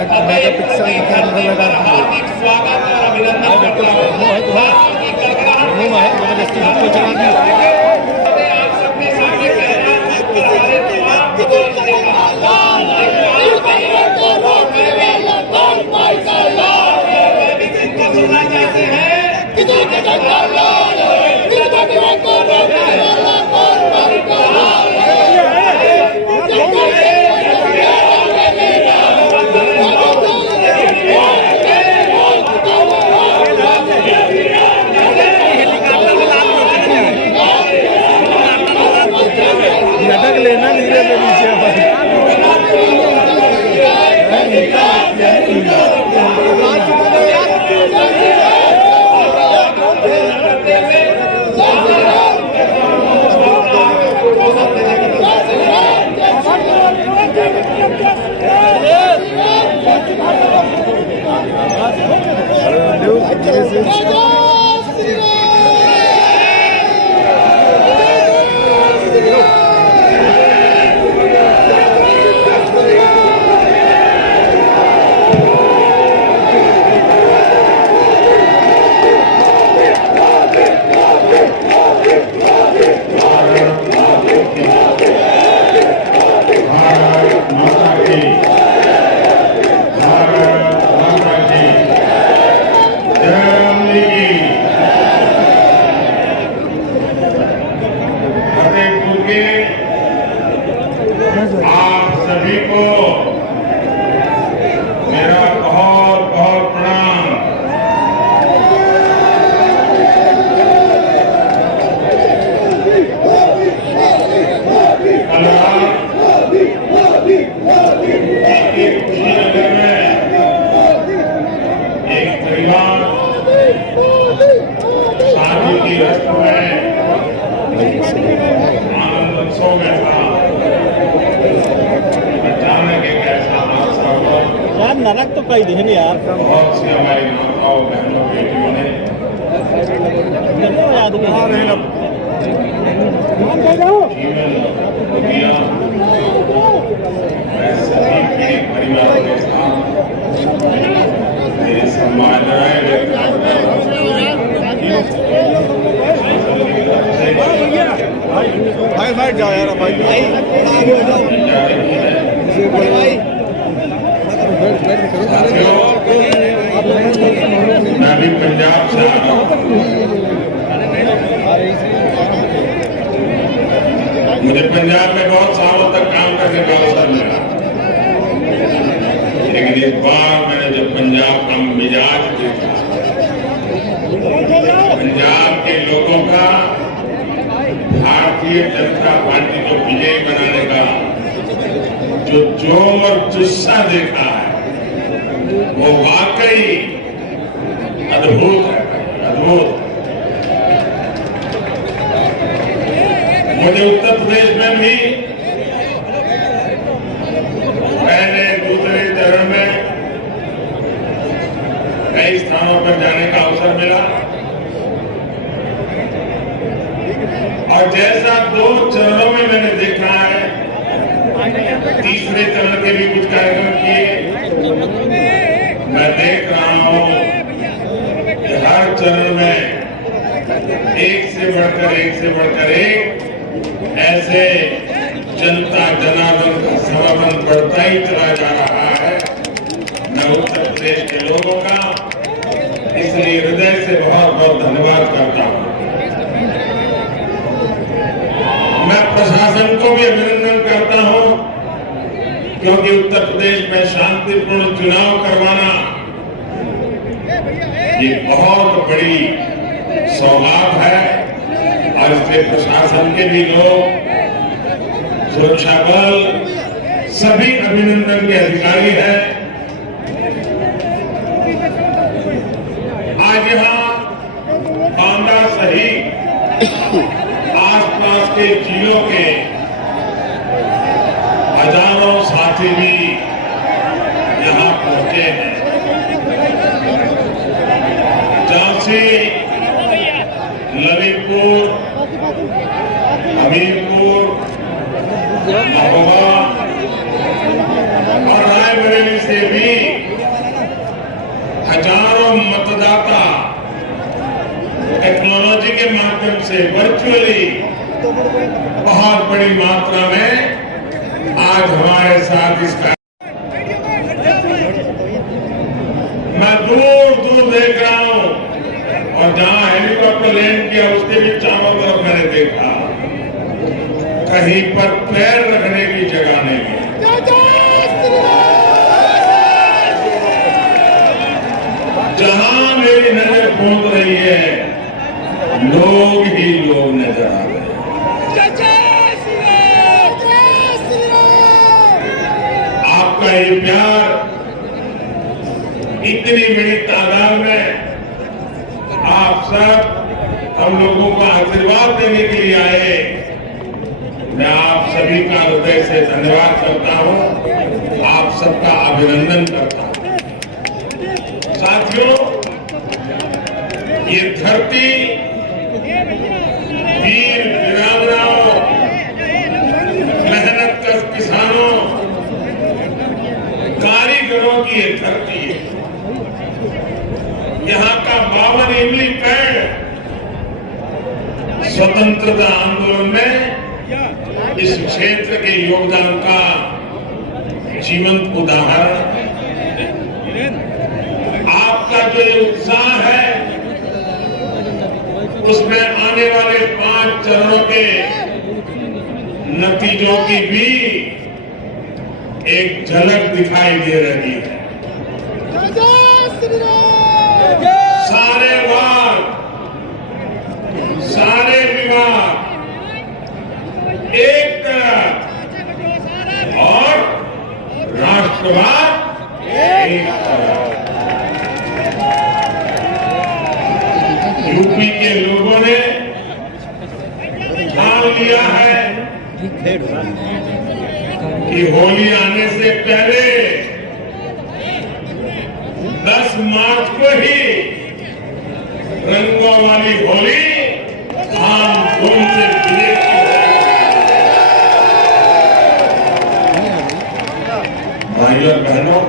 Megapixel camera लगा दिए। जबरदस्ती सबको चला दिया। झटक लेना धीरे से नीचे आप सभी को मेरा बहुत बहुत प्रणाम। कल रात कुशीनगर में एक परिवार शादी की रस्म में आनंद उत्सव में था। अचानक एक ऐसा हादसा हुआ। यार नरक तो कई दिन यार। बहुत सी हमारी माताओं बहनों बेटियों ने जीवन दिया। मैं सभी के परिवारों के साथ मेरे संवाददाताएं भाई जाओ यार भाई मैं भी पंजाब से आ रहा हूँ। मुझे पंजाब में बहुत सालों तक काम करने का अवसर मिला, लेकिन इस बार मैंने जब पंजाब का मिजाज देखा, पंजाब के लोगों का भारतीय जनता पार्टी को विजयी बनाने का जो जोम और जुस्सा देखा है, वो वाकई अद्भुत है, अद्भुत। मुझे उत्तर प्रदेश में भी पहले दूसरे चरण में कई स्थानों पर जाने का अवसर मिला, और जैसा 2 चरणों में मैंने देखा है, तीसरे चरण के भी कुछ कार्यक्रम किए। मैं देख रहा हूं कि हर चरण में एक से बढ़कर एक ऐसे जनता जनार्दन का समर्थन बढ़ता ही चला जा रहा है। मैं उत्तर प्रदेश के लोगों का इसलिए हृदय से बहुत बहुत धन्यवाद करता हूं। मैं प्रशासन को भी अभिनंदन करता हूं, क्योंकि उत्तर प्रदेश में शांतिपूर्ण चुनाव करवाना ये बहुत बड़ी सौगात है, और इसलिए प्रशासन के भी लोग, सुरक्षा बल, सभी अभिनंदन के अधिकारी हैं। आज यहाँ बांदा सहित आसपास के जिलों के हजारों साथी भी यहाँ पहुंचे हैं। झांसी, ललितपुर, हमीरपुर, महोबा और रायबरेली से भी बहुत बड़ी मात्रा में आज हमारे साथ इस मैं दूर दूर देख रहा हूं और जहां हेलीकॉप्टर लैंड किया उसके भी चारों तरफ मैंने देखा, कहीं पर पैर रखने की जगह नहीं है। जहां मेरी नजर पहुंच रही है, लोग ही लोग नजर आ रहे हैं। आपका ये प्यार इतनी बड़ी तादाद में, आप सब हम लोगों को आशीर्वाद देने के लिए आए, मैं आप सभी का हृदय से धन्यवाद करता हूं, आप सबका अभिनंदन करता हूं। साथियों, ये धरती वीर वीरांगनाओं, मेहनतकश किसानों, कारीगरों की ये धरती है। यहाँ का 52 इमली पेड़ स्वतंत्रता आंदोलन में इस क्षेत्र के योगदान का जीवंत उदाहरण। आपका जो उत्साह है, उसमें आने वाले 5 चरणों के नतीजों की भी एक झलक दिखाई दे रही है। सारे वार्ड, सारे विभाग एक तरफ और राष्ट्रवाद एक तरफ। यूपी के लोगों ने ठान लिया है कि होली आने से पहले 10 मार्च को ही रंगों वाली होली धामधूम से भाइयों बहनों,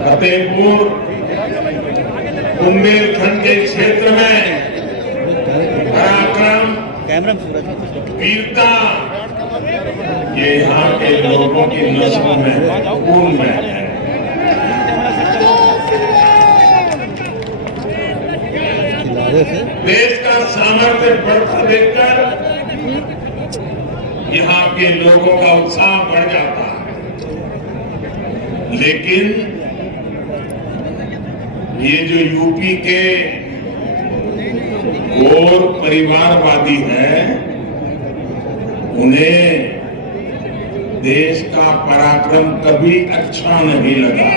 फतेहपुर बुंदेलखंड के क्षेत्र में पराक्रम, वीरता ये यहाँ के लोगों की नस्लों में खून में है। देश का सामर्थ्य बढ़ता देखकर यहाँ के लोगों का उत्साह बढ़ जाता है, लेकिन ये जो यूपी के घोर परिवारवादी हैं, उन्हें देश का पराक्रम कभी अच्छा नहीं लगा।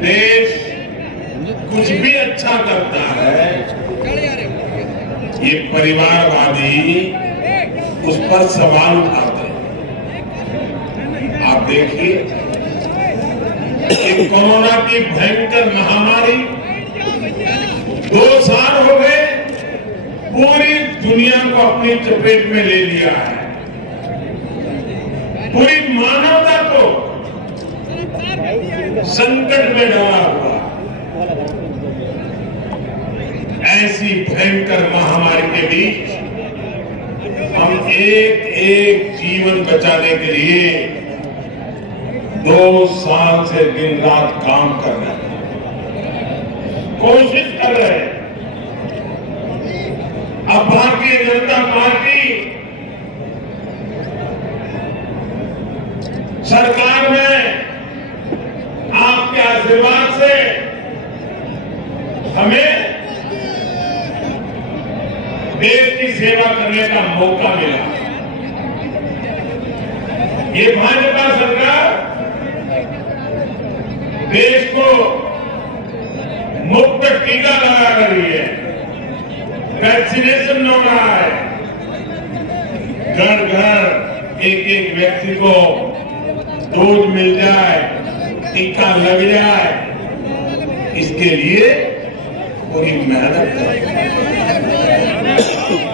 देश कुछ भी अच्छा करता है, ये परिवारवादी उस पर सवाल उठाते हैं। आप देखिए, कोरोना की भयंकर महामारी 2 साल हो गए, पूरी दुनिया को अपनी चपेट में ले लिया है, पूरी मानवता को संकट में डाला हुआ। ऐसी भयंकर महामारी के बीच हम एक एक जीवन बचाने के लिए 2 साल से दिन रात काम कर रहे हैं, कोशिश कर रहे हैं। अब भारतीय जनता पार्टी सरकार में आपके आशीर्वाद से हमें देश की सेवा करने का मौका मिला। ये भाजपा सरकार देश को मुफ्त टीका लगा रही है, वैक्सीनेशन हो रहा है, घर घर एक एक व्यक्ति को डोज मिल जाए, टीका लग जाए, इसके लिए पूरी मेहनत कर।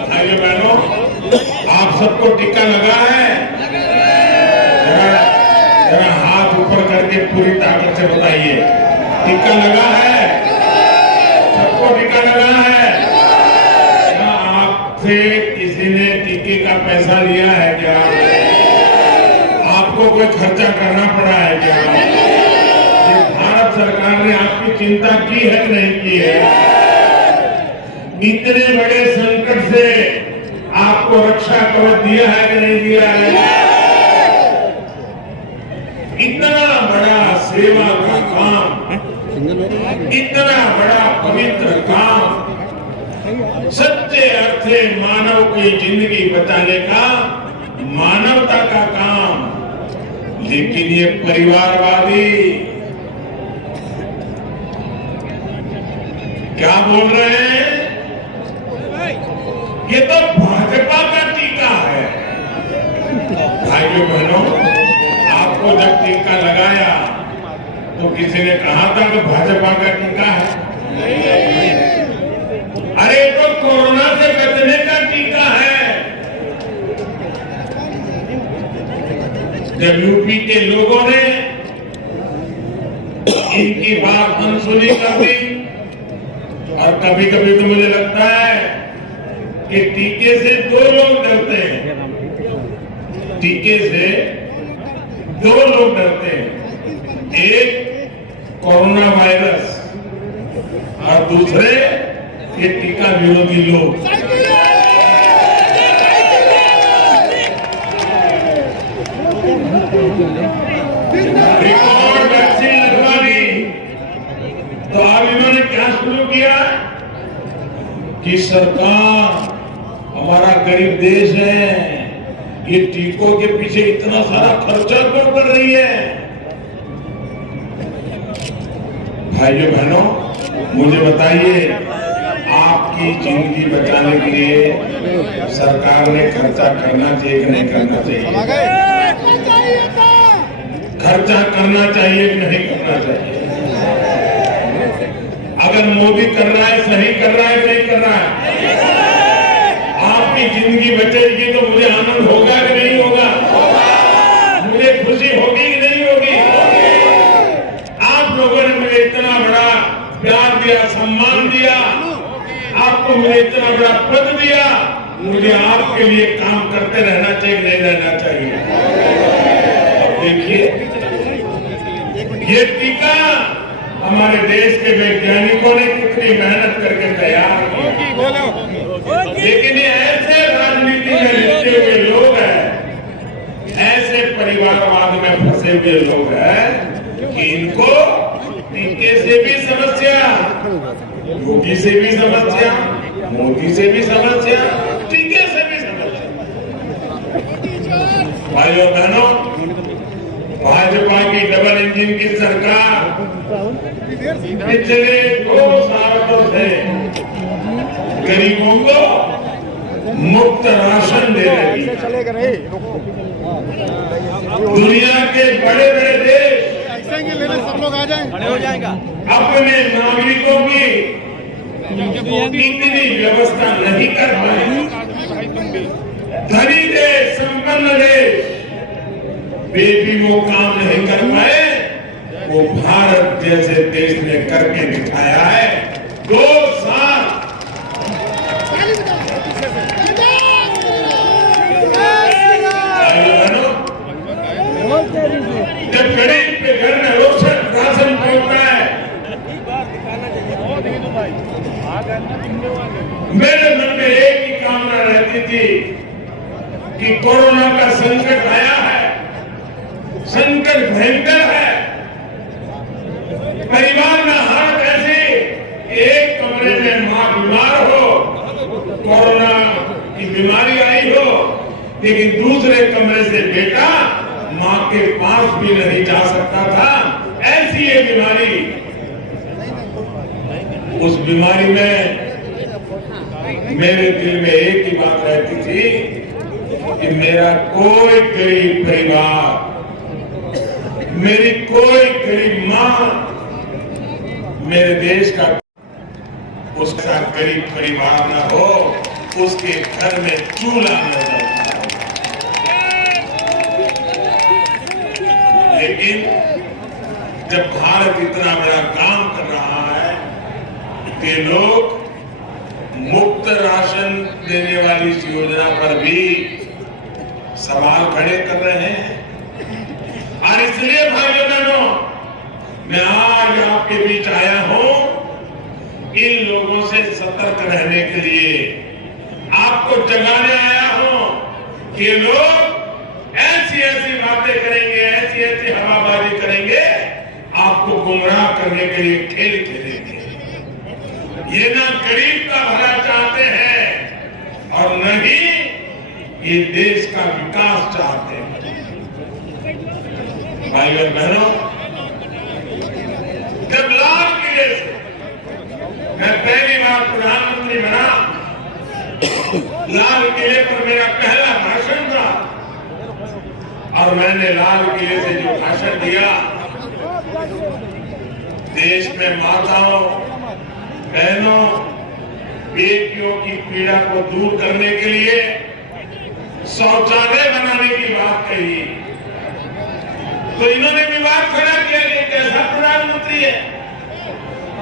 भाइयों बहनों, आप सबको टीका लगा है? जरा हाथ ऊपर करके पूरी ताकत से बताइए, टीका लगा है? सबको टीका लगा है? से किसी ने टीके का पैसा लिया है क्या? आपको कोई खर्चा करना पड़ा है क्या? ये भारत सरकार ने आपकी चिंता की है कि नहीं की है? इतने बड़े संकट से आपको रक्षा कवच दिया है कि नहीं दिया है? इतना बड़ा सेवा का काम, इतना बड़ा पवित्र काम, सच्चे अर्थे मानव की जिंदगी बचाने का, मानवता का काम, लेकिन ये परिवारवादी क्या बोल रहे हैं? ये तो भाजपा का टीका है। भाइयों बहनों, आपको जब टीका लगाया तो किसी ने कहा था कि भाजपा का टीका है? अरे तो कोरोना से बचने का टीका है। जब यूपी के लोगों ने इनकी बात अनसुनी कर दी, और कभी कभी तो मुझे लगता है कि टीके से दो लोग डरते हैं, टीके से दो लोग डरते हैं, एक कोरोना वायरस और दूसरे ये टीका विरोधी लोग। रिकॉर्ड वैक्सीन लगवा दी तो अब इन्होंने क्या शुरू किया कि सरकार, हमारा गरीब देश है, ये टीकों के पीछे इतना सारा खर्चा क्यों कर रही है? भाइयों बहनों, मुझे बताइए, आपकी जिंदगी बचाने के लिए सरकार ने खर्चा करना चाहिए कि नहीं करना चाहिए? खर्चा करना चाहिए कि नहीं करना चाहिए? अगर मोदी कर रहा है, सही कर रहा है कि नहीं कर रहा है? आपकी जिंदगी बचेगी तो मुझे आनंद होगा कि नहीं होगा? मुझे खुशी होगी कि नहीं होगी? आप लोगों ने मुझे इतना बड़ा प्यार दिया, सम्मान दिया, आपको मुझे इतना बड़ा पद दिया, मुझे आपके लिए काम करते रहना चाहिए, नहीं रहना चाहिए? अब देखिए, ये टीका हमारे देश के वैज्ञानिकों ने कितनी मेहनत करके तैयार किया, लेकिन ये ऐसे राजनीति में लिपटे हुए लोग हैं, ऐसे परिवारवाद में फंसे हुए लोग हैं कि इनको टीके से भी समस्या, योगी से भी समस्या, मोदी से भी समस्या, टीके से भी समस्या। भाइयों बहनों, भाजपा की डबल इंजन की सरकार पिछले 2 सालों से गरीबों को मुफ्त राशन दे रही है। दुनिया के बड़े बड़े देश सब लोग आ जाएं, बड़े हो जाएगा, अपने नागरिकों की इतनी व्यवस्था नहीं कर पाए। धनी देश, संपन्न देश, वे भी वो काम नहीं कर पाए, वो भारत जैसे देश ने करके दिखाया है। 2 साल जब गरीब के घर में राशन पहुंचता है, मेरे मन में एक ही कामना रहती थी कि कोरोना का संकट आया है, संकट भयंकर है, परिवार में हालत ऐसी, एक कमरे में मां बीमार हो, कोरोना की बीमारी आई हो, लेकिन दूसरे कमरे से बेटा मां के पास भी नहीं जा सकता था। ऐसी ये बीमारी, उस बीमारी में मेरे दिल में एक ही बात रहती थी कि मेरा कोई गरीब परिवार, मेरी कोई गरीब मां, मेरे देश का उसका गरीब परिवार न हो, उसके घर में चूल्हा न हो। लेकिन जब भारत इतना बड़ा काम कर रहा है कि लोग मुफ्त राशन देने वाली इसलिए भाइयों बहनों, मैं आज आपके बीच आया हूं इन लोगों से सतर्क रहने के लिए, आपको जगाने आया हूं कि लोग ऐसी ऐसी बातें करेंगे, ऐसी ऐसी हवाबाजी करेंगे, आपको गुमराह करने के लिए खेल खेलेंगे। ये ना गरीब का भला चाहते हैं और न ही ये देश का विकास चाहते हैं। भाइयों और बहनों, जब लाल किले से मैं पहली बार प्रधानमंत्री बना, लाल किले पर मेरा पहला भाषण था और मैंने लाल किले से जो भाषण दिया, देश में माताओं, बहनों, बेटियों की पीड़ा को दूर करने के लिए शौचालय बनाने की बात कही, तो इन्होंने विवाद खड़ा किया कि कैसा प्रधानमंत्री है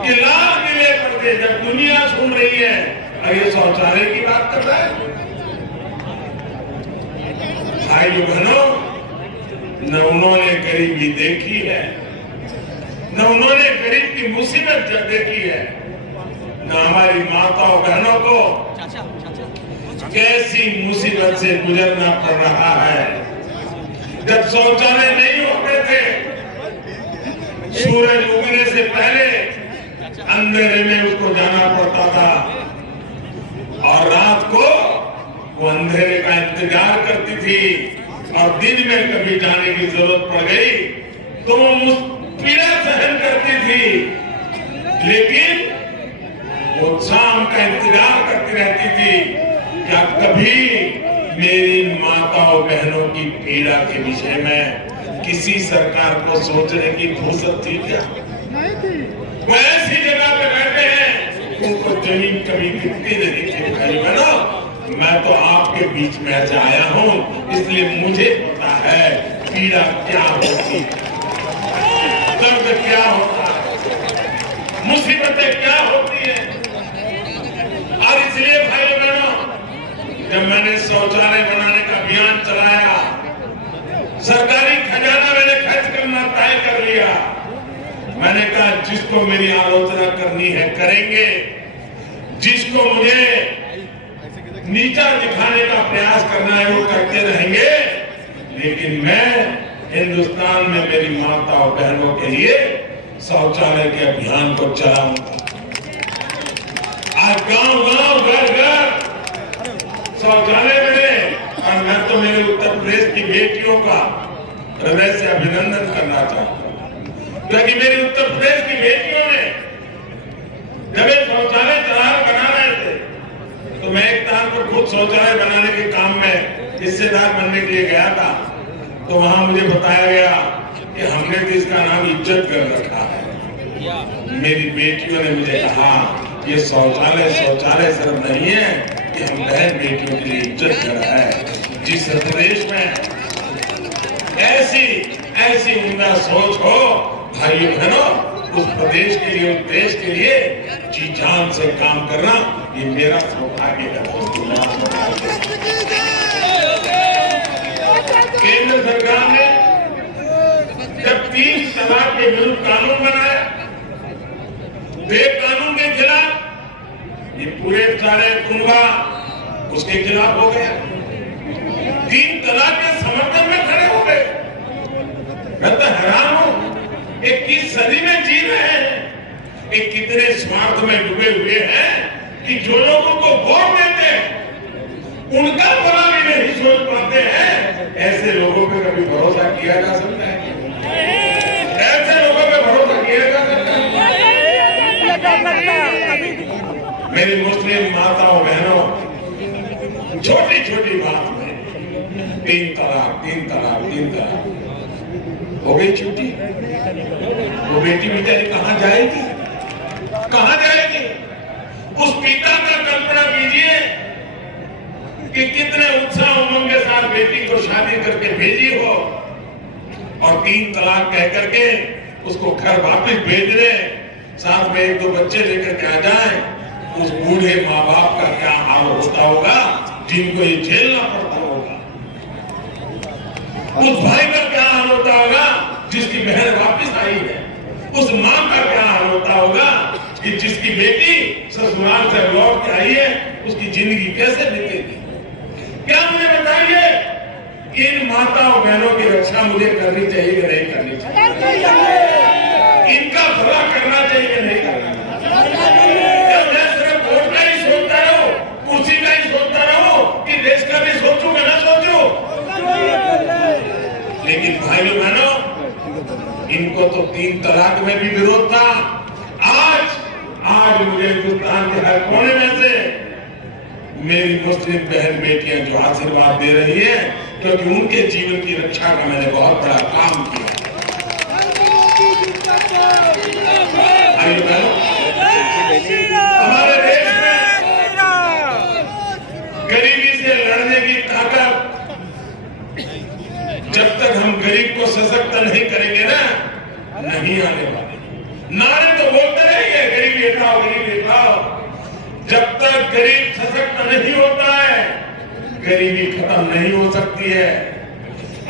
कि लाल किले पर से जब दुनिया सुन रही है और ये शौचालय की बात कर रहा है। भाइयों बहनों, न उन्होंने गरीबी देखी है, न उन्होंने गरीब की मुसीबत जब देखी है, न हमारी माताओं बहनों को कैसी मुसीबत से गुजरना पड़ रहा है। जब शौचालय नहीं होते थे, सूरज उगने से पहले अंधेरे में उसको जाना पड़ता था और रात को वो अंधेरे का इंतजार करती थी और दिन में कभी जाने की जरूरत पड़ गई तो वो पीड़ा सहन करती थी, लेकिन वो शाम का इंतजार करती रहती थी क्या कभी मेरी माताओं बहनों की पीड़ा के विषय में किसी सरकार को सोचने की फुर्सत थी क्या? वो ऐसी जगह पे बैठे हैं उनको जमीन कभी गिरती नहीं थी। भाई बहनों, मैं तो आपके बीच में आज आया हूं, इसलिए मुझे पता है पीड़ा क्या होती है, दर्द क्या होता है, मुसीबतें क्या होती है। और इसलिए भाइयों बहनों, जब मैंने शौचालय बनाने का अभियान चलाया, सरकारी खजाना मैंने खर्च करना तय कर लिया। मैंने कहा जिसको मेरी आलोचना करनी है करेंगे, जिसको मुझे नीचा दिखाने का प्रयास करना है वो करते रहेंगे, लेकिन मैं हिंदुस्तान में मेरी माताओं बहनों के लिए शौचालय के अभियान को चलाऊंगा। आज गांव-गांव, घर-घर शौचालय बने और मैं तो मेरे उत्तर प्रदेश की बेटियों का हृदय से अभिनंदन करना चाहता हूं, क्योंकि मेरे उत्तर प्रदेश की बेटियों ने जब एक शौचालय बना रहे थे तो मैं एक स्थान पर खुद शौचालय बनाने के काम में हिस्सेदार बनने के लिए गया था, तो वहां मुझे बताया गया कि हमने तो इसका नाम इज्जत कर रखा है। मेरी बेटियों ने मुझे कहा ये शौचालय सिर्फ नहीं है कि हम बहन बेटियों के लिए इज्जत कर रहा है। जिस प्रदेश में ऐसी उम्दा सोच हो भाइयों बहनों, उस प्रदेश के लिए, उस देश के लिए जी जान से काम करना ये मेरा सौभाग्य है। केंद्र सरकार ने जब 3 तलाक के विरुद्ध कानून बनाया, कानून के खिलाफ ये पूरे सारे कुंबा उसके खिलाफ हो गया, 3 तलाक के समर्थन में खड़े हो गए। मैं तो हैरान हूं, 21 सदी में जी रहे हैं, ये कितने स्वार्थ में डूबे हुए हैं कि जो लोगों को वोट देते हैं उनका भला भी नहीं सोच पाते हैं। ऐसे लोगों पे कभी भरोसा किया जा सकता है? ऐसे लोगों पे भरोसा किया जा सकता है? मेरी मुस्लिम माताओं बहनों, छोटी छोटी बात में 3 तलाक हो गई छुट्टी। वो बेटी बेचारी कहां जाएगी? उस पिता का कल्पना कीजिए कि कितने उत्साह उमंग के साथ बेटी को शादी करके भेजी हो और 3 तलाक कह करके उसको घर वापस भेज दे, साथ में 1-2 बच्चे लेकर के आ जाए। उस बूढ़े माँ बाप का क्या हाल होता होगा जिनको ये झेलना पड़ता होगा। उस भाई का क्या हाल होता होगा जिसकी बहन वापस आई है, उस माँ का क्या हाल होता होगा कि जिसकी बेटी ससुराल से लौट के आई है, उसकी जिंदगी कैसे बीतेगी? क्या मुझे बताइए, इन माताओं बहनों की रक्षा मुझे करनी चाहिए कि नहीं करनी चाहिए? इनका भला करना चाहिए कि नहीं करना चाहिए? क्या मैं सिर्फ वोट का ही सोचता रहूं, कुर्सी का ही सोचता रहूं कि देश का भी सोचूं कि ना सोचूं? लेकिन भाइयों बहनों, इनको तो 3 तलाक में भी विरोध था। आज मुझे हिंदुस्तान के हर कोने में से मेरी मुस्लिम बहन बेटियां जो आशीर्वाद दे रही है, क्योंकि उनके जीवन की रक्षा का मैंने बहुत बड़ा काम किया। हमारे देश में गरीबी से लड़ने की ताकत, जब तक हम गरीब को सशक्त नहीं करेंगे ना, नहीं आने वाले। नारे तो बोलते रहिए गरीबी हटाओ, गरीबी हटाओ। जब तक गरीब सशक्त नहीं होता है, गरीबी खत्म नहीं हो सकती है।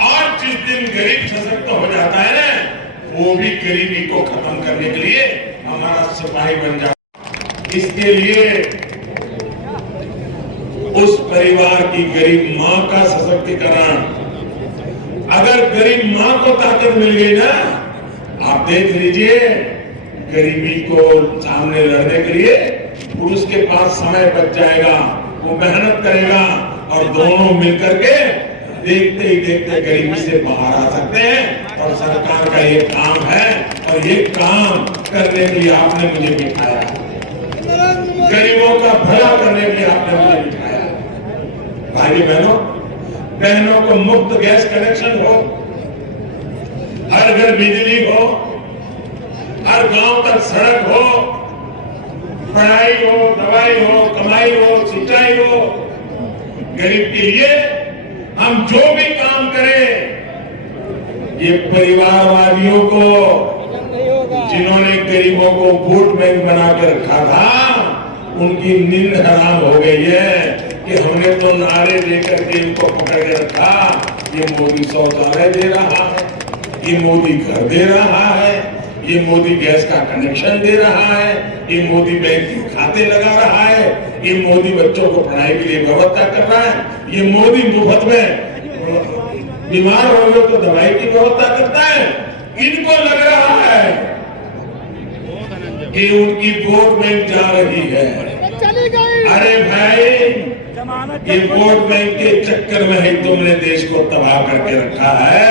आज जिस दिन गरीब सशक्त हो जाता है ना, वो भी गरीबी को खत्म करने के लिए हमारा सिपाही बन जाता है। इसके लिए उस परिवार की गरीब मां का सशक्तिकरण, अगर गरीब मां को ताकत मिल गई ना, आप देख लीजिए गरीबी को सामने लड़ने के लिए पुरुष के पास समय बच जाएगा, वो मेहनत करेगा और दोनों मिलकर के देखते ही देखते गरीबी से बाहर आ सकते हैं। और सरकार का ये काम है, और ये काम करने के लिए आपने मुझे बिठाया, गरीबों का भला करने के लिए आपने मुझे बिठाया। भाई बहनों को मुफ्त गैस कनेक्शन हो, हर घर बिजली हो, हर गांव तक सड़क हो, पढ़ाई हो, दवाई हो, कमाई हो, सिंचाई हो। गरीब के लिए हम जो भी काम करें, ये परिवारवादियों को, जिन्होंने गरीबों को वोट बैंक बना के रखा था, उनकी नींद हराम हो गई है कि हमने तो नारे लेकर के इनको पकड़ के रखा। ये मोदी शौचालय दे रहा है, ये मोदी घर दे रहा है, ये मोदी गैस का कनेक्शन दे रहा है, ये मोदी बैंकिंग खाते लगा रहा है, ये मोदी बच्चों को पढ़ाई के लिए व्यवस्था कर रहा है, ये मोदी मुफ्त में बीमार हो गए तो दवाई की व्यवस्था करता है। इनको लग रहा है कि उनकी वोट बैंक जा रही है। अरे भाई, ये वोट बैंक के चक्कर में ही तुमने देश को तबाह करके रखा है।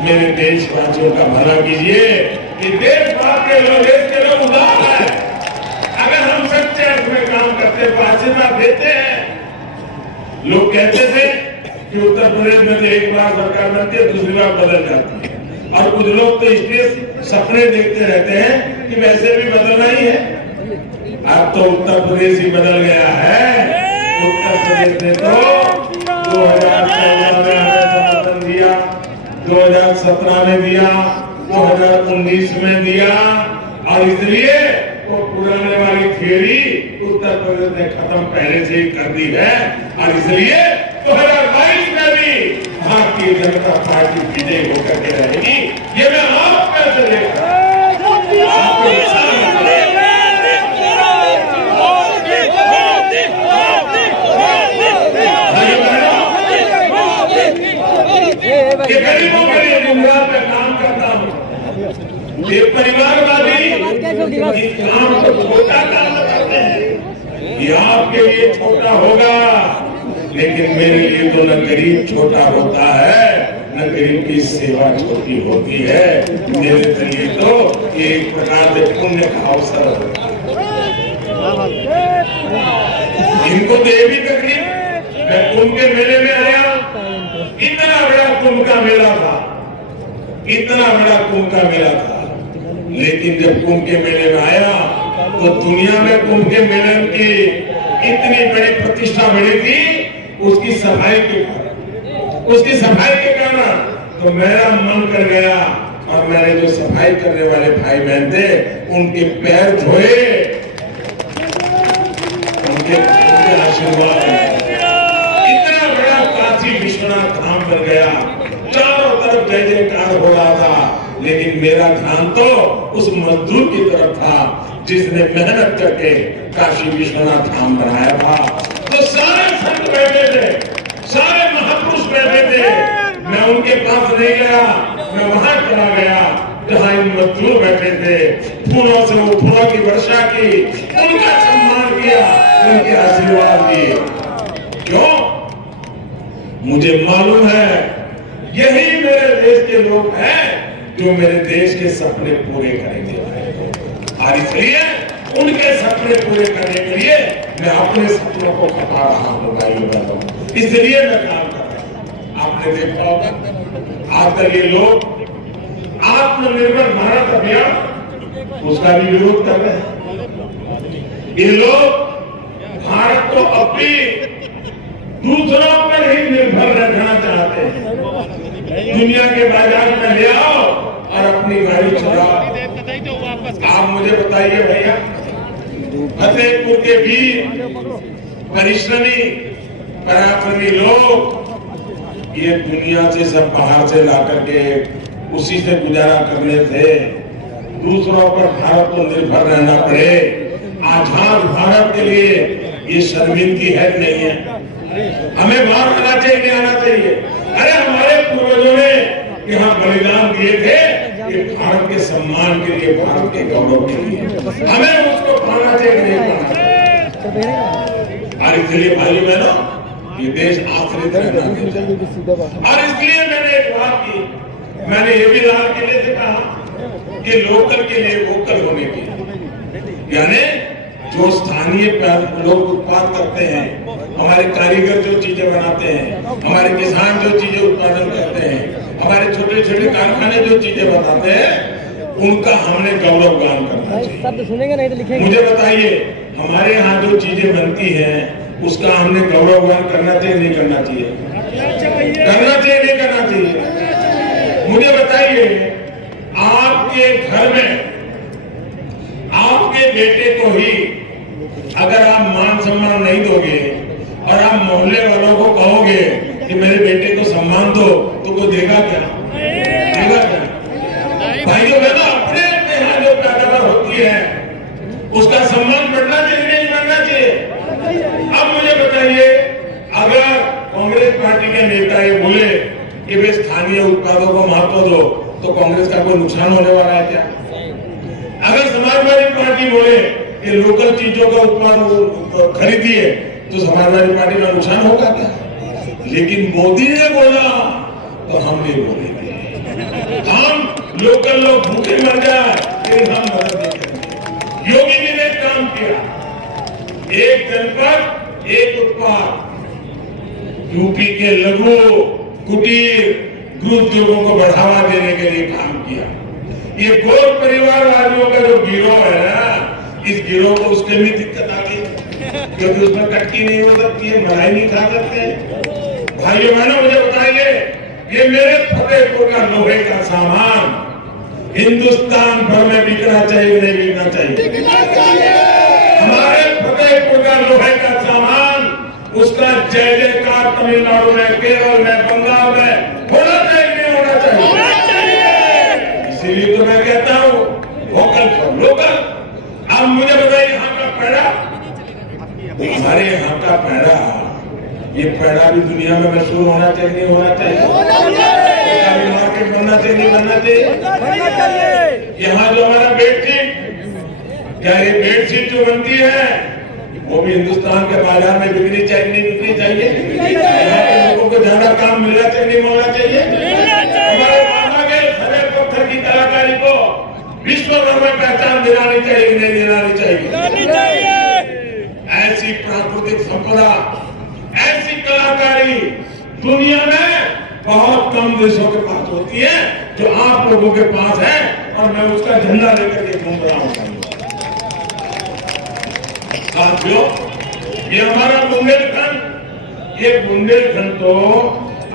मेरे देशवासियों का भला कीजिए कि देश के लोग उदार है। अगर हम सच्चे अर्थ में काम करते, आशीर्वाद देते हैं। लोग कहते थे कि उत्तर प्रदेश में तो एक बार सरकार बनती है, दूसरी बार बदल जाती है, और कुछ लोग तो इसलिए सपने देखते रहते हैं कि वैसे भी बदलना ही है। अब तो उत्तर प्रदेश ही बदल गया है। उत्तर प्रदेश ने तो 2014 में हमें समर्थन दिया, 2017 में दिया, 2019 में दिया, और इसलिए वो पुराने वाली थियरी उत्तर प्रदेश ने खत्म पहले से ही कर दी है। और इसलिए 2022 में भी भारतीय जनता पार्टी विजय होकर के रहेगी। ये मैं आप कैसे देखता हूं। गरीबों के लिए गुमराह में काम करता हूँ। ये परिवारवादी काम को छोटा काम करते हैं। ये आपके लिए छोटा होगा, लेकिन मेरे लिए तो न गरीब छोटा होता है, न गरीब की सेवा छोटी होती है। मेरे लिए तो एक प्रकार से पुण्य का अवसर होता है। इनको तो ये भी तकलीफ। मैं कुंभ के मेले में आया, इतना बड़ा कुंभ का मेला था, इतना बड़ा कुंभ का मेला था, लेकिन जब कुंभ के मेले में आया तो दुनिया में कुंभ के मेले की इतनी बड़ी प्रतिष्ठा बढ़ी थी उसकी सफाई के कारण, उसकी सफाई के कारण। तो मेरा मन कर गया और मैंने जो सफाई करने वाले भाई बहन थे उनके पैर धोए, उनके आशीर्वाद। इतना बड़ा काशी विश्वनाथ धाम बन गया, चारों तरफ जय जयकार हो रहा था। लेकिन मेरा ध्यान तो उस मजदूर की तरफ था जिसने मेहनत करके काशी विश्वनाथ धाम बनाया था। तो सारे संत बैठे थे, सारे महापुरुष बैठे थे, मैं उनके पास नहीं गया, मैं वहां चला गया जहां इन मजदूर बैठे थे। फूलों से वो फूलों की वर्षा की, उनका सम्मान किया, उनके आशीर्वाद दिए। क्यों? मुझे मालूम है यही मेरे देश के लोग हैं जो मेरे देश के सपने पूरे करेंगे। और इसलिए उनके सपने पूरे करने के लिए मैं अपने सपनों को खपा रहा हूँ भाइयों बहनों, इसलिए मैं काम कर रहा हूँ। आपने देखा होगा आज तक ये लोग आत्मनिर्भर भारत अभियान उसका भी विरोध कर रहे हैं। ये लोग भारत को अब भी दूसरों पर ही निर्भर रहना चाहते हैं। दुनिया के बाजार में ले आओ और अपनी गाड़ी चलाओ। आप मुझे बताइए भैया, फतेहपुर के वीर परिश्रमी पराक्रमी लोग ये दुनिया से सब बाहर से ला करके उसी से गुजारा करने थे। दूसरों पर भारत को निर्भर रहना पड़े। आजाद भारत के लिए ये शर्मिंदगी है नहीं है। हमें बाहर आना चाहिए, नहीं आना चाहिए। अरे हमारे पूर्वजों ने यहाँ बलिदान दिए थे कि भारत के सम्मान के लिए, भारत के गौरव के लिए। हमें उसको पाना चाहिए, नहीं पाना। और इसलिए भाई बहनों, ये देश आश्रित रहना चाहिए। और इसलिए मैंने एक बात की, मैंने ये भी लाल किले से कहा कि लोकल के लिए वोकल होने की, यानी जो स्थानीय लोग उत्पाद करते हैं, हमारे कारीगर जो चीजें बनाते हैं, हमारे किसान जो चीजें उत्पादन करते हैं, हमारे छोटे छोटे कारखाने जो चीजें बनाते हैं, उनका हमने गौरवगान करना चाहिए। शब्द सुनेंगे नहीं तो लिखेंगे। मुझे बताइए, हमारे यहाँ जो चीजें बनती हैं उसका हमने गौरवगान करना चाहिए, नहीं करना चाहिए? करना चाहिए, नहीं करना चाहिए? मुझे बताइए, आपके घर में आपके बेटे को ही अगर आप मान सम्मान नहीं दोगे और आप मोहल्ले वालों को कहोगे कि मेरे बेटे को सम्मान दो, तो कोई देगा क्या? देगा क्या? भाइयों बहनों, अपने अपने यहाँ जो पैदावार होती है उसका सम्मान बढ़ना चाहिए, नहीं बढ़ना चाहिए? अब मुझे बताइए, अगर कांग्रेस पार्टी के नेता ये बोले कि वे स्थानीय उत्पादों को महत्व दो, तो कांग्रेस का कोई नुकसान होने वाला है क्या? अगर समाजवादी पार्टी बोले कि लोकल चीजों का उत्पादन खरीदिए, तो समाजवादी पार्टी का नुकसान होगा क्या? लेकिन मोदी ने बोला तो हम नहीं बोलेंगे। हम लोकल लोग भूखे मर जाए लेकिन हम मदद नहीं करेंगे। योगी जी ने काम किया, एक जनपद एक उत्पाद, यूपी के लघु कुटीर गृह उद्योगों को बढ़ावा देने के लिए काम किया। ये गोर परिवार वालों का जो गिरोह है ना, इस गिरोह को उसके भी दिक्कत आ गई क्योंकि उसमें कटकी नहीं हो सकती है, मलाई नहीं खा सकते। भाइयों बहनों, मुझे बताइए, ये मेरे फतेहपुर का लोहे का सामान हिंदुस्तान भर में बिकना चाहिए, नहीं बिकना चाहिए? हमारे फतेहपुर का लोहे का सामान, उसका जय जयकार तमिलनाडु में, केरल में, बंगाल में होना चाहिए, नहीं होना चाहिए? इसीलिए तो मैं कहता हूँ वोकल फॉर लोकल। अब मुझे बताइए, यहाँ का पैड़ा, हमारे यहाँ का पैड़ा, ये पैड़ा भी दुनिया में मशहूर होना चाहिए, नहीं होना चाहिए? मार्केट बनना चाहिए, नहीं बनना चाहिए? यहाँ जो हमारा बेडशीट, क्या ये बेडशीट जो बनती है वो भी हिंदुस्तान के बाजार में बिकनी चाहिए, नहीं बिकनी चाहिए? यहाँ के लोगों को ज्यादा काम मिलना चाहिए, नहीं मिलना चाहिए? हमारे मामा के खड़े पत्थर की कलाकारी को विश्व भर में पहचान दिलानी चाहिए, नहीं दिलानी चाहिए? ऐसी प्राकृतिक संपदा, ऐसी कलाकारी दुनिया में बहुत कम देशों के पास होती है, जो आप लोगों के पास है, और मैं उसका झंडा लेकर के घूम रहा हूँ। साथियों, ये हमारा बुंदेलखंड, ये बुंदेलखंड तो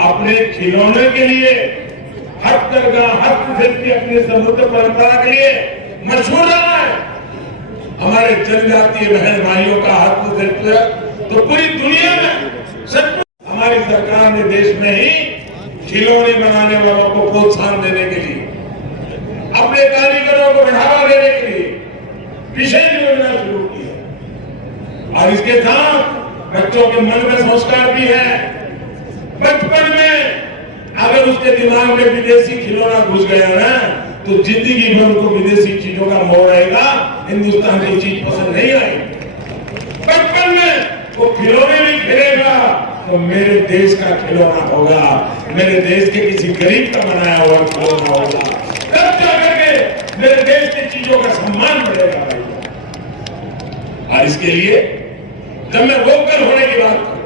अपने खिलौने के लिए, हथकरघा, हस्तशिल्प की अपनी समृद्ध परंपरा के लिए मशहूर रहा है। हमारे जनजातीय बहन भाइयों का हस्तशिल्प तो पूरी दुनिया में सब। हमारी सरकार ने देश में ही खिलौने बनाने वालों को प्रोत्साहन देने के लिए विशेष योजना शुरू की है। और इसके साथ बच्चों के मन में संस्कार भी है। बचपन में अगर उसके दिमाग में विदेशी खिलौना घुस गया ना, तो जिंदगी भर उनको विदेशी चीजों का मोह रहेगा, हिंदुस्तान की चीज पसंद नहीं आएगी। बचपन में वो खिलौने में खेलेगा तो मेरे देश का खिलौना होगा, मेरे देश के किसी गरीब का बनाया हुआ खिलौना होगा, तब जाकर के मेरे देश की चीजों का सम्मान बढ़ेगा भाई। और इसके लिए जब मैं वोकल होने की बात करता हूं,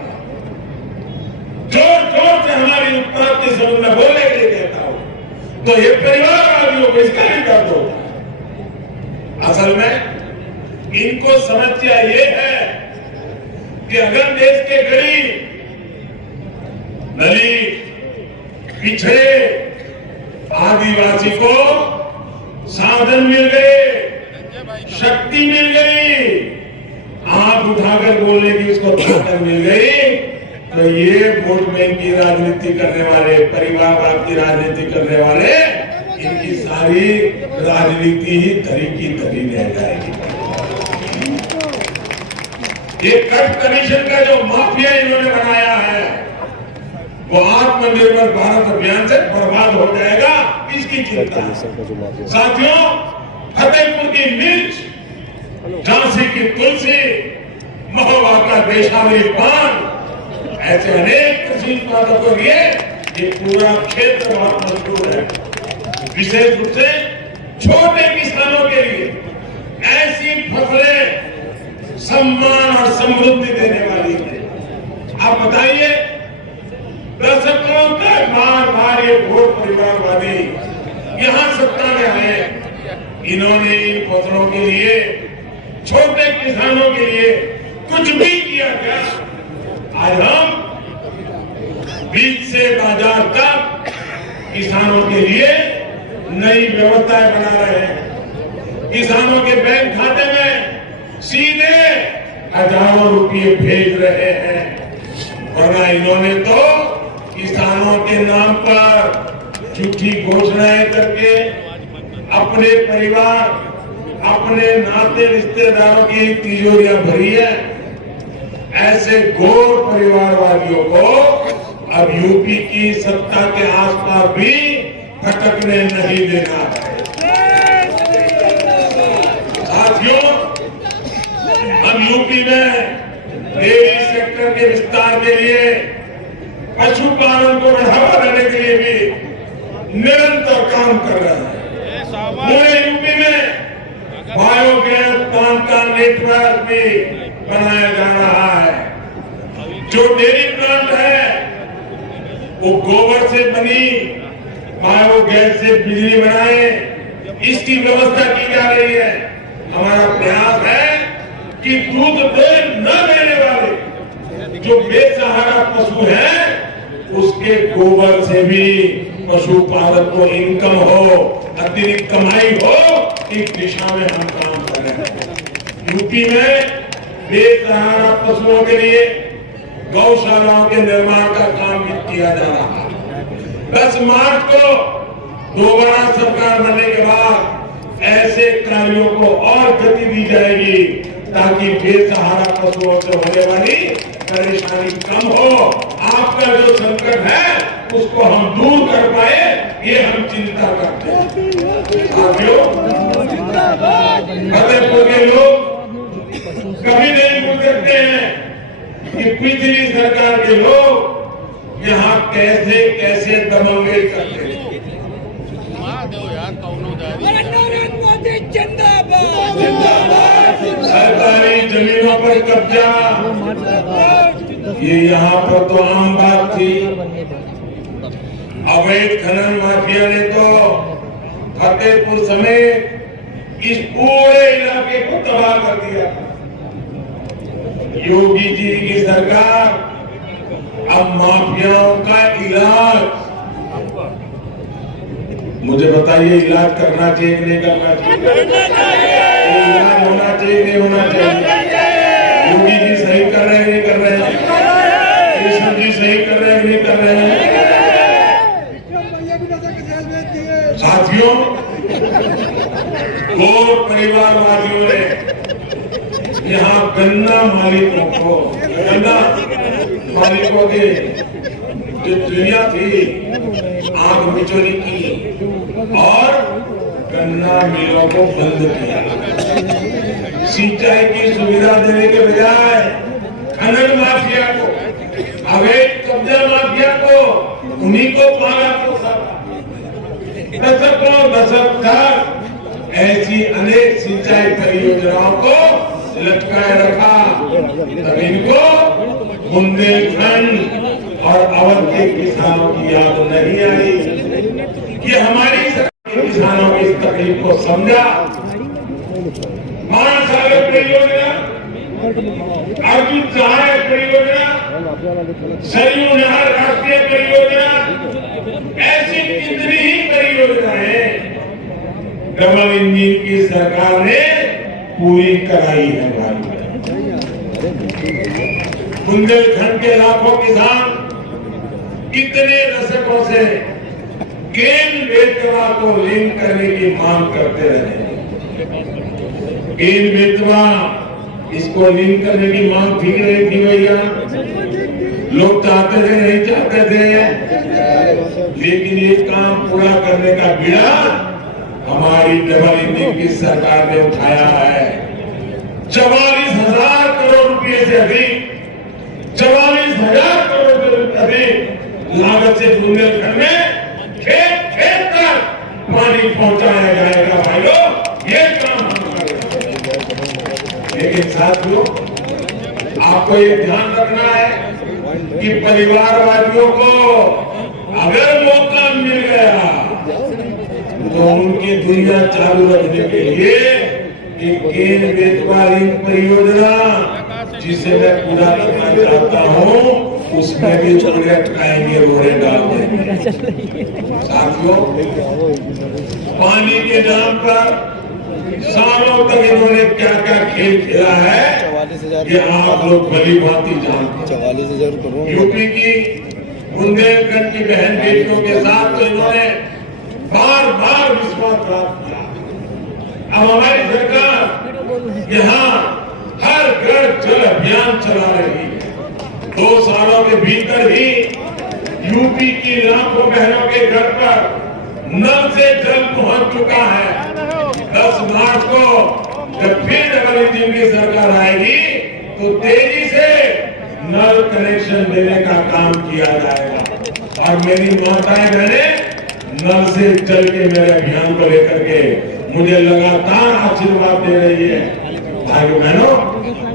जोर जोर से हमारी उत्पत्ति से मैं बोलने के लिए कहता हूं, तो ये परिवारवादियों को इसका भी दर्द होता है। असल में इनको समस्या ये है कि अगर देश के गरीब, दलित, पिछड़े, आदिवासी को साधन मिल गए, शक्ति मिल गई, आंख उठाकर बोलने की उसको ताकत मिल गई, तो ये वोट बैंक की राजनीति करने वाले, परिवारवाद की राजनीति करने वाले, इनकी सारी राजनीति ही धरी की धरी रह जाएगी। ये कट कमीशन का जो माफिया इन्होंने बनाया है, वो आत्मनिर्भर भारत अभियान से बर्बाद हो जाएगा, इसकी चिंता है। साथियों, फतेहपुर की मिर्च, झांसी की तुलसी, महोबा का देशावली पान, ऐसे अनेक कृषि उत्पादकों के ये पूरा क्षेत्र बहुत मशहूर है। विशेष रूप से छोटे किसानों के लिए ऐसी फसलें सम्मान और समृद्धि देने वाली है। आप बताइए, दशकों तक बार बार ये वोट परिवारवादी यहां सत्ता में आए, इन्होंने इन फसलों के लिए, छोटे किसानों के लिए कुछ भी किया क्या? आज हम बीज से बाजार तक किसानों के लिए नई व्यवस्थाएं बना रहे हैं। किसानों के बैंक खाते में सीधे हजारों रुपये भेज रहे हैं, वरना इन्होंने तो किसानों के नाम पर झूठी घोषणाएं करके अपने परिवार, अपने नाते रिश्तेदारों की तिजोरियां भरी है। ऐसे घोर परिवारवादियों को अब यूपी की सत्ता के आसपास भी भटकने नहीं देना है। साथियों, हम यूपी में डेयरी सेक्टर के विस्तार के लिए, पशुपालन को बढ़ावा देने के लिए भी निरंतर काम कर रहे हैं। पूरे यूपी में बायोगैस प्लांट का नेटवर्क भी बनाया जा रहा है। जो डेयरी प्लांट है वो गोबर से बनी बायोगैस से बिजली बनाए, इसकी व्यवस्था की जा रही है। हमारा प्रयास है कि दूध दे न देने वाले जो बेसहारा पशु हैं, उसके गोबर से भी पशुपालक को इनकम हो, अतिरिक्त कमाई हो, इस दिशा में हम काम कर रहे हैं। यूपी में बेसहारा पशुओं के लिए गौशालाओं के निर्माण का काम भी किया जा रहा है। 10 मार्च को दोबारा सरकार बनने के बाद ऐसे कार्यों को और गति दी जाएगी ताकि बेसहारा पशुओं से होने वाली परेशानी कम हो। आपका जो संकट है उसको हम दूर कर पाए, ये हम चिंता करते हैं। साथियों, फतेहपुर के लोग कभी नहीं भूल सकते हैं कि पिछली सरकार के लोग यहाँ कैसे कैसे दबंगे करते थे। सरकारी जमीनों पर कब्जा, ये यहाँ पर तो आम बात थी। अवैध खनन माफिया ने तो फतेहपुर समेत इस पूरे इलाके को तबाह कर दिया। योगी जी की सरकार अब माफियाओं का इलाज, मुझे बताइए, इलाज करना चाहिए कि नहीं करना चाहिए? इलाज होना चाहिए नहीं होना चाहिए? योगी जी सही कर रहे हैं नहीं कर रहे हैं? कृष्ण जी सही कर रहे हैं नहीं कर रहे हैं? साथियों, गोर परिवारवादियों ने यहाँ गन्ना मालिकों की जो दुनिया थी आग मिचोली की और गन्ना मिलों को बंद किया। सिंचाई की सुविधा देने के बजाय खनन माफिया को, अवैध कब्जा माफिया को, उन्हीं को पाला पोसा। दशकों दशक तक ऐसी अनेक सिंचाई परियोजनाओं को लटकाए रखा, तब इनको बुंदेलखंड और अवध के किसानों की याद नहीं आई कि हमारी किसानों की इस तकलीफ को समझा। मानसागर परियोजना, अर्जुन सहायक परियोजना, सरयू नहर राष्ट्रीय परियोजना, ऐसी कितनी ही परियोजनाएं डबल इंजन की सरकार ने पूरी कराई है भाई। बुंदेलखंड के लाखों किसान कितने दशकों से केन बेतवा को लिंक करने की मांग करते रहे। केन बेतवा इसको लिंक करने की मांग ठीक नहीं थी भैया, लोग चाहते थे नहीं चाहते थे, लेकिन ये काम पूरा करने का बीड़ा हमारी डबल इंजन की सरकार ने उठाया है। 44,000 करोड़ रुपए से अधिक, 44,000 करोड़ से अधिक लागत से बुंदेलखंड में खेत खेत तक पानी पहुंचाया जाएगा भाइयों, ये काम हम करेंगे। लेकिन साथियों, आपको ये ध्यान रखना है कि परिवारवादियों को अगर मौका मिल गया तो उनकी दुनिया चालू रखने के लिए एक केन बेतवा लिंक परियोजना, जिसे मैं पूरा करना चाहता हूँ, उसमें भी पूरे खाएंगे रोड़े डाल देंगे। साथियों, पानी के नाम पर सालों तक इन्होंने क्या क्या खेल खेला है ये आप लोग भली भांति जानते हैं। 44,000 करोड़ यूपी की बुंदेलखंड की बहन बेटियों के साथ तो इन्होंने बार बार विश्वासघात किया। अब हमारी सरकार यहाँ हर घर जल अभियान चला रही है। 2 सालों के भीतर ही यूपी की लाखों बहनों के घर पर नल से जल पहुंच चुका है। 10 मार्च को जब फिर डबल इंजन की सरकार आएगी तो तेजी से नल कनेक्शन देने का काम किया जाएगा। और मेरी माताएं बहनें नल से जल के मेरे अभियान को लेकर के मुझे लगातार आशीर्वाद दे रही है। भाई बहनों,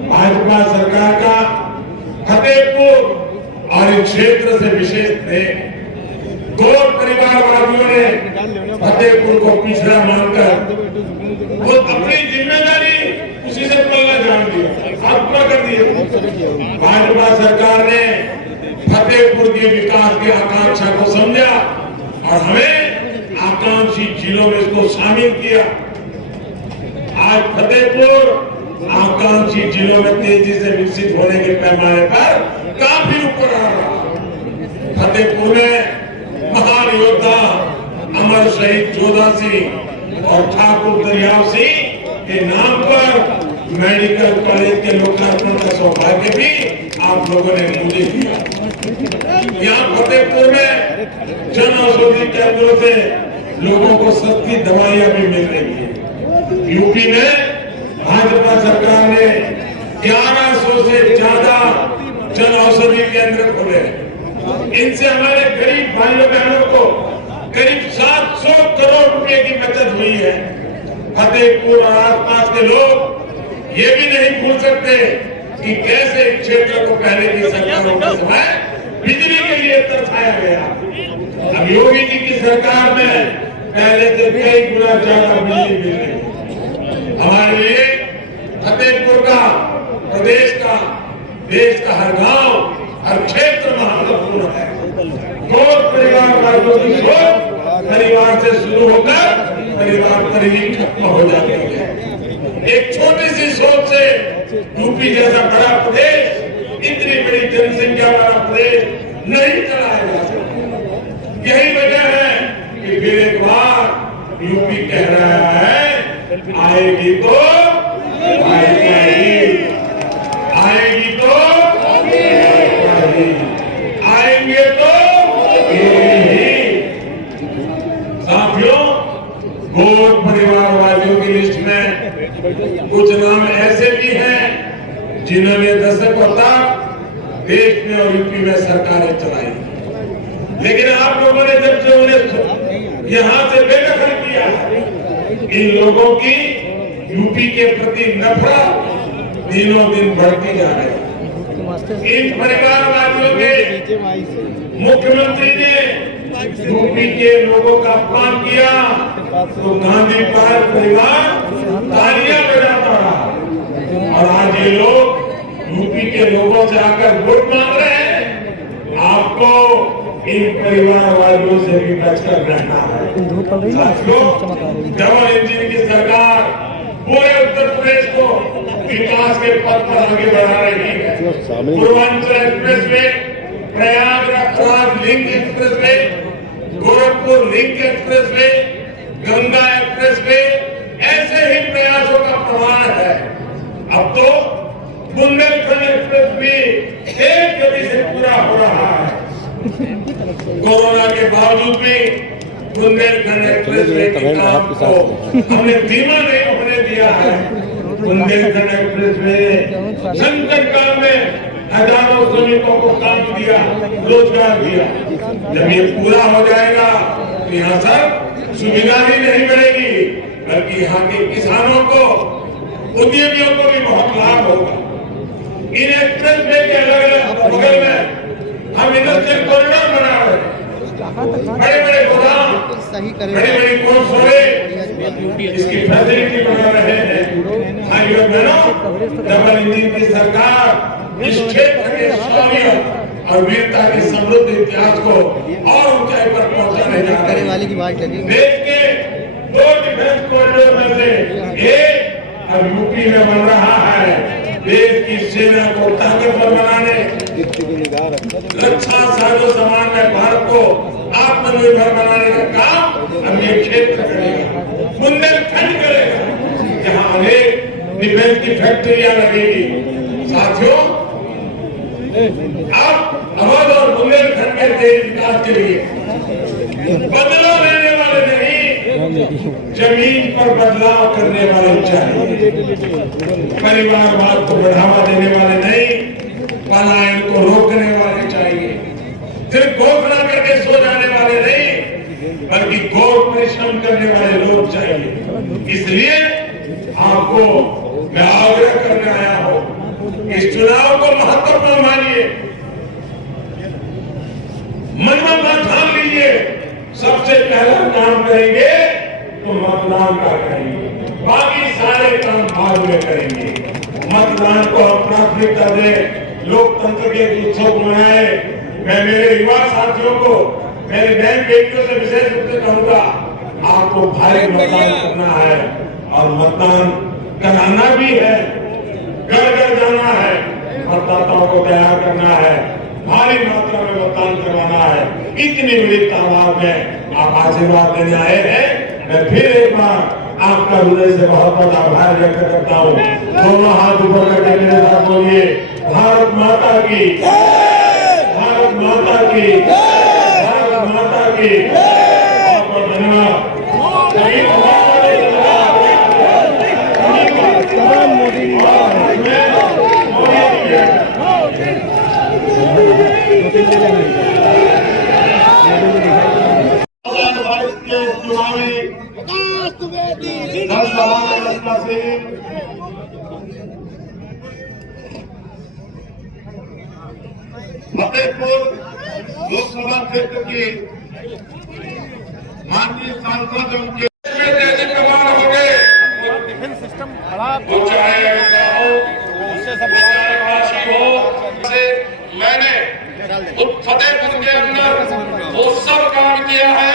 भाजपा सरकार का फतेहपुर और इस क्षेत्र से विशेष थे। 2 परिवारवादियों ने फतेहपुर को पिछड़ा मानकर वो अपनी जिम्मेदारी उसी से पल्ला झाड़ दिया, आप पूरा कर दिए। भाजपा सरकार ने फतेहपुर के विकास की आकांक्षा को समझा और हमें आकांक्षी जिलों में इसको शामिल किया। आज फतेहपुर आकांक्षी जिलों में तेजी से विकसित होने के पैमाने पर काफी ऊपर आ रहा। फतेहपुर में महान योद्धा अमर शहीद जोधा सिंह और ठाकुर दरियाव सिंह के नाम पर मेडिकल कॉलेज के लोकार्पण का सौभाग्य भी आप लोगों ने मुझे दिया। यहाँ फतेहपुर में जन औषधि केंद्रों से लोगों को सस्ती दवाइयां भी मिल रही है। यूपी में भाजपा सरकार ने 1100 से ज्यादा जन औषधि केंद्र खोले। इनसे हमारे गरीब भाइयों बहनों को करीब 700 करोड़ रुपए की बचत हुई है। फतेहपुर और आसपास के लोग ये भी नहीं भूल सकते कि कैसे इस क्षेत्र को पहले की सरकारों के समय बिजली के लिए तरसाया गया। अब योगी जी की सरकार में पहले से कई गुना ज्यादा बिजली मिल रही है। हमारे लिए फतेहपुर का, प्रदेश का, देश का हर गांव, हर क्षेत्र महत्वपूर्ण है। गोर परिवारवादियों की सोच परिवार से शुरू होकर परिवार पर ही खत्म हो जाती है। एक छोटी सी सोच से यूपी जैसा बड़ा प्रदेश, इतनी बड़ी जनसंख्या वाला प्रदेश नहीं चलाया जा सकता। यही वजह है कि फिर एक बार यूपी कह रहा है आएगी तो आएगी, आएगी तो आएंगे तो साथियों, गोद परिवार वालियों की लिस्ट में कुछ नाम ऐसे भी हैं जिन्होंने दशकों तक देश में और यूपी में सरकारें चलाई, लेकिन आप लोगों ने जब से उन्हें यहां से बेदखल किया, इन लोगों की यूपी के प्रति नफरत दिनों दिन बढ़ती जा रही है। इन परिवार वालियों के मुख्यमंत्री ने यूपी के लोगों का अपमान किया तो गांधी परिवार तालियां बजाता रहा, और आज ये लोग यूपी के लोगों से आकर वोट मांग रहे हैं। आपको इन परिवार वालों से भी बचकर रहना है। डबल इंजन की सरकार पूरे उत्तर प्रदेश को विकास के पथ पर आगे बढ़ा रही है। Purvanchal express way, Prayagraj link express way, Gorakhpur link express way, Ganga express way, ऐसे ही प्रयासों का प्रमाण है। अब तो बुंदेलखंड एक्सप्रेस भी एक गति से पूरा हो रहा है। कोरोना के बावजूद भी बुंदेलखंड एक्सप्रेस वे के काम को हमने धीमा नहीं होने दिया है। बुंदेलखंड एक्सप्रेस वे संकट काल में हजारों श्रमिकों को काम दिया, रोजगार दिया। जब ये पूरा हो जाएगा तो यहाँ सब सुविधा ही नहीं मिलेगी, बल्कि यहाँ के किसानों को, उद्यमियों को भी बहुत लाभ होगा। इन एक्सप्रेस वे के अलग अलग बगल में हम इंडस्ट्रियल कॉरिडोर बना रहे हैं। बड़े बड़े गोदाम, बड़ी बड़ी कोल्ड स्टोरेज, इसकी फैसिलिटी बना रहे हैं। भाइयों बहनों, डबल इंजन की सरकार इस क्षेत्र के शौर्य और वीरता के समृद्ध इतिहास को और ऊंचाई पर पहुंचाने जा रही है। देश के 2 डिफेंस कॉरिडोर में से एक अब यूपी में बन रहा है। देश की सेना को ताकतवर बनाने, रक्षा साजो सामान में भारत को आत्मनिर्भर बनाने का काम अब ये क्षेत्र करेगा, बुंदेलखंड करेगा, जहां अनेक डिफेंस की फैक्ट्रियां लगेगी। साथियों, अब अवध और बुंदेलखंड के तेज विकास के लिए बदलाव लेने वाले नहीं, जमीन पर बदलाव करने वाले चाहिए। परिवारवाद को बढ़ावा देने वाले नहीं, पलायन को रोकने वाले चाहिए। सिर्फ घोषणा करके सो जाने वाले नहीं, बल्कि घोर परिश्रम करने वाले लोग चाहिए। इसलिए आपको मैं आग्रह करने आया हूं, इस चुनाव को महत्वपूर्ण मानिए, मन में ठान लीजिए। सबसे पहला काम करेंगे तो मतदान का करेंगे, बाकी सारे काम बाद में करेंगे। मतदान को हम प्राथमिकता दें, लोकतंत्र के उत्सव मनाए। मैं मेरे युवा साथियों को, मेरे बहन बेटियों से विशेष रूप से कहूंगा, आपको भारी मतदान करना है और मतदान कराना भी है, घर घर जाना है, मतदाताओं को तैयार करना है, भारी मात्रा में मतदान करवाना है। इतनी बड़ी तादाद में आप आशीर्वाद देने आए हैं। मैं फिर एक बार आपका हृदय से बहुत बहुत आभार व्यक्त करता हूँ। दोनों हाथ ऊपर करके मेरे साथ बोलिए, भारत माता की, भारत माता की, भारत माता की। बहुत बहुत धन्यवाद। चुनावी फतेहपुर लोकसभा क्षेत्र की माननीय सांसद उनके हो गए, डिफेंस सिस्टम खराब मैंने फतेहपुर के अंदर वो सब काम किया है